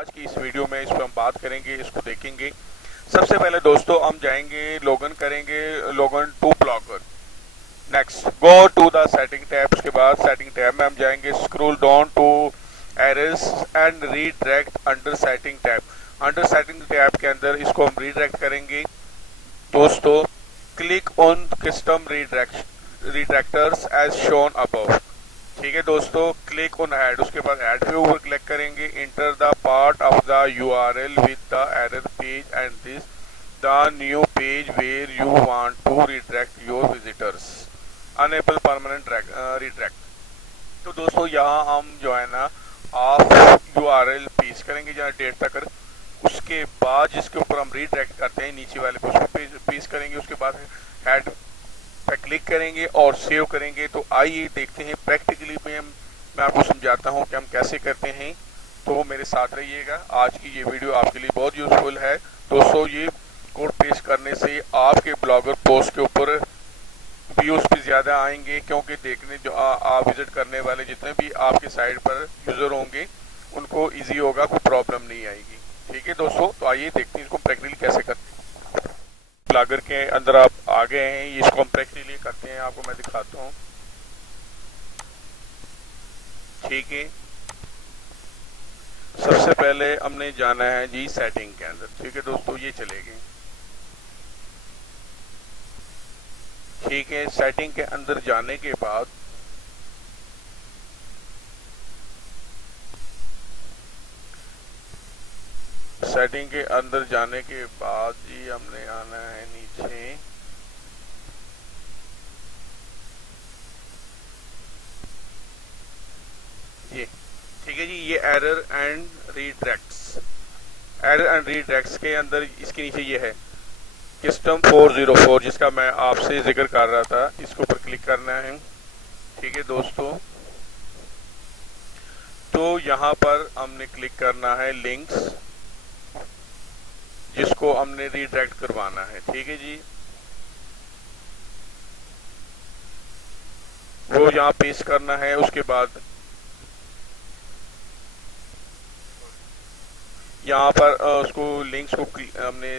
आज की इस वीडियो में इस पर हम बात करेंगे, इसको देखेंगे। सबसे पहले दोस्तों हम जाएंगे, लॉगिन करेंगे, login to Blogger. Next go to the setting tab. उसके बाद सेटिंग टैब में हम जाएंगे, scroll down to errors and redirect under setting tab. Under setting tab के अंदर इसको हम रीडायरेक्ट करेंगे दोस्तों। Click on custom redirectors as shown above. ठीक है दोस्तों, क्लिक ऑन ऐड। उसके बाद ऐड के ऊपर क्लिक करेंगे। Enter the part of the URL with the error page and this the new page where you want to redirect your visitors. Enable permanent redirect. तो दोस्तों यहाँ हम जो है ना ऑफ यूआरएल पेस्ट करेंगे जहाँ डेट तक। उसके बाद जिसके ऊपर हम रीडायरेक्ट करते हैं नीचे वाले पे उस पर पेस्ट करेंगे। उसके बाद ऐड पे क्लिक करेंगे और सेव करेंगे। तो आइए देखते हैं प्रैक्टिकली में मैं आपको समझाता हूं कि हम कैसे करते हैं। तो मेरे साथ रहिएगा। आज की ये वीडियो आपके लिए बहुत यूजफुल है दोस्तों। ये कोड पेस्ट करने से आपके ब्लॉगर पोस्ट के ऊपर व्यूज भी ज्यादा आएंगे, क्योंकि देखने जो आप विजिट करने वाले जितने भी आपके साइट पर यूजर होंगे उनको ईजी होगा, कोई प्रॉब्लम नहीं आएगी। ठीक है दोस्तों, तो आइए देखते हैं इसको प्रैक्टिकली कैसे करते हैं। ब्लॉगर के अंदर आप आ गए हैं, इसको हम प्रैक्टिकली करते हैं, आपको मैं दिखाता हूँ। ठीक है, सबसे पहले हमने जाना है जी सेटिंग के अंदर। ठीक है दोस्तों, ये चले गए। ठीक है, सेटिंग के अंदर जाने के बाद सेटिंग के अंदर जाने के बाद जी हमने आना है नीचे। ये ठीक है जी, ये error and redirects. Error and redirects के अंदर इसके नीचे ये है कस्टम 404, जिसका मैं आपसे जिक्र कर रहा था। इसके ऊपर क्लिक करना है। ठीक है दोस्तों, तो यहाँ पर हमने क्लिक करना है लिंक्स, जिसको हमने रीडायरेक्ट करवाना है। ठीक है जी, वो यहाँ पेस्ट करना है। उसके बाद यहाँ पर उसको लिंक्स को हमने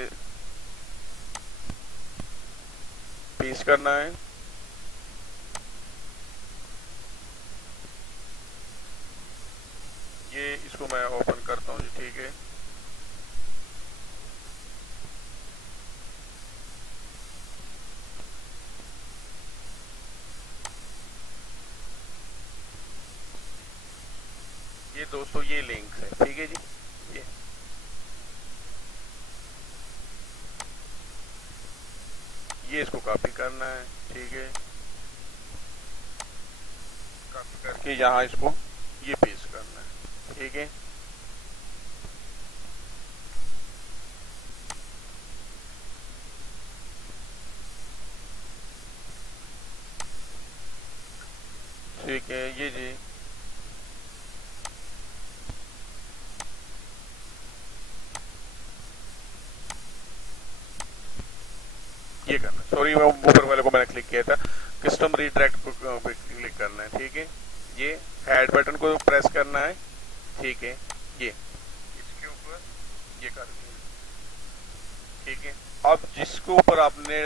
पेस्ट करना है। ये इसको मैं ओपन करता हूँ जी। ठीक है, ये दोस्तों ये लिंक है। ठीक है जी, ये इसको कॉपी करना है। ठीक है, कॉपी करके यहाँ इसको ये पेस्ट करना है। ठीक है, ठीक है ये जी, ये करना। सॉरी, मैं ऊपर वाले को मैंने क्लिक किया था। कस्टम रीडायरेक्ट को क्लिक करना है। ठीक है, ये ऐड बटन को प्रेस करना है। ठीक है, ये इसके ऊपर ये कर दिया। ठीक है, अब जिसके ऊपर आपने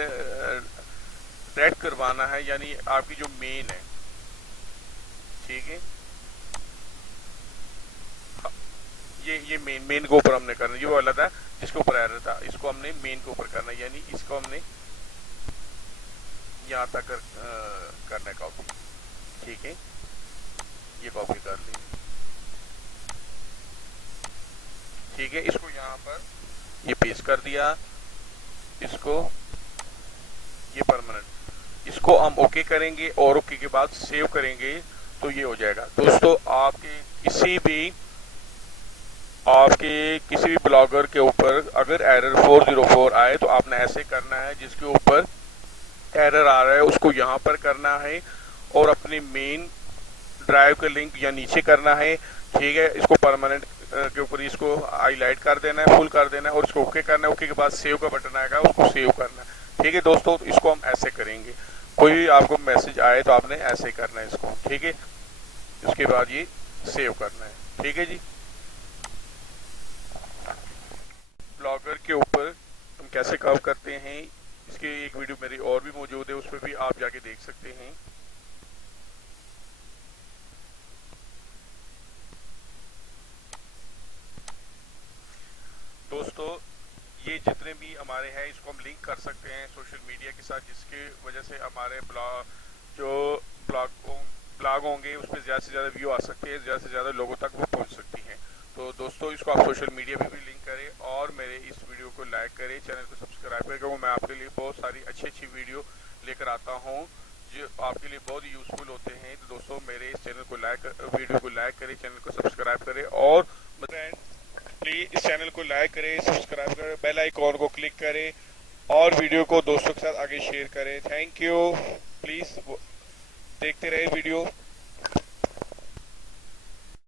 रेड करवाना है, यानी आपकी जो मेन है। ठीक है, ये मेन के ऊपर हमने करना। ये वाला था जिसके ऊपर एरर था, इसको हमने मेन के ऊपर करना, यानी इसको हमने यहाँ तक करना है कॉपी। ठीक है, ये कॉपी कर ली। ठीक है, इसको यहाँ पर ये पेस्ट कर दिया। इसको ये परमानेंट, इसको हम ओके करेंगे और ओके के बाद सेव करेंगे तो ये हो जाएगा। दोस्तों आपके किसी भी ब्लॉगर के ऊपर अगर एरर 404 आए तो आपने ऐसे करना है, जिसके ऊपर एरर आ रहा है उसको यहाँ पर करना है और अपने मेन ड्राइव का लिंक या नीचे करना है। ठीक है, इसको परमानेंट के ऊपर इसको हाईलाइट कर देना है, फुल कर देना है और इसको ओके करना है। ओके के बाद सेव का बटन आएगा, उसको सेव करना है। ठीक है दोस्तों, तो इसको हम ऐसे करेंगे। कोई भी आपको मैसेज आए तो आपने ऐसे करना है इसको। ठीक है, उसके बाद ये सेव करना है। ठीक है जी, कैसे कर्व करते हैं, इसकी एक वीडियो मेरी और भी मौजूद है, उस पर भी आप जाके देख सकते हैं। दोस्तों ये जितने भी हमारे हैं इसको हम लिंक कर सकते हैं सोशल मीडिया के साथ, जिसकी वजह से हमारे ब्लॉग होंगे उस पर ज़्यादा से ज़्यादा व्यू आ सकते हैं, ज़्यादा से ज़्यादा लोगों तक वो पहुंच सकती हैं। तो दोस्तों इसको आप सोशल मीडिया पे भी लिंक करें और मेरे इस वीडियो को लाइक करें, चैनल को सब्सक्राइब करें, क्योंकि मैं आपके लिए बहुत सारी अच्छी वीडियो लेकर आता हूँ जो आपके लिए बहुत यूजफुल होते हैं। तो दोस्तों मेरे इस चैनल को वीडियो को लाइक करें, चैनल को सब्सक्राइब करें और प्लीज इस चैनल को लाइक करें, सब्सक्राइब करें, बेल आइकॉन को क्लिक करें और वीडियो को दोस्तों के साथ आगे शेयर करें। Thank you. प्लीज देखते रहे वीडियो।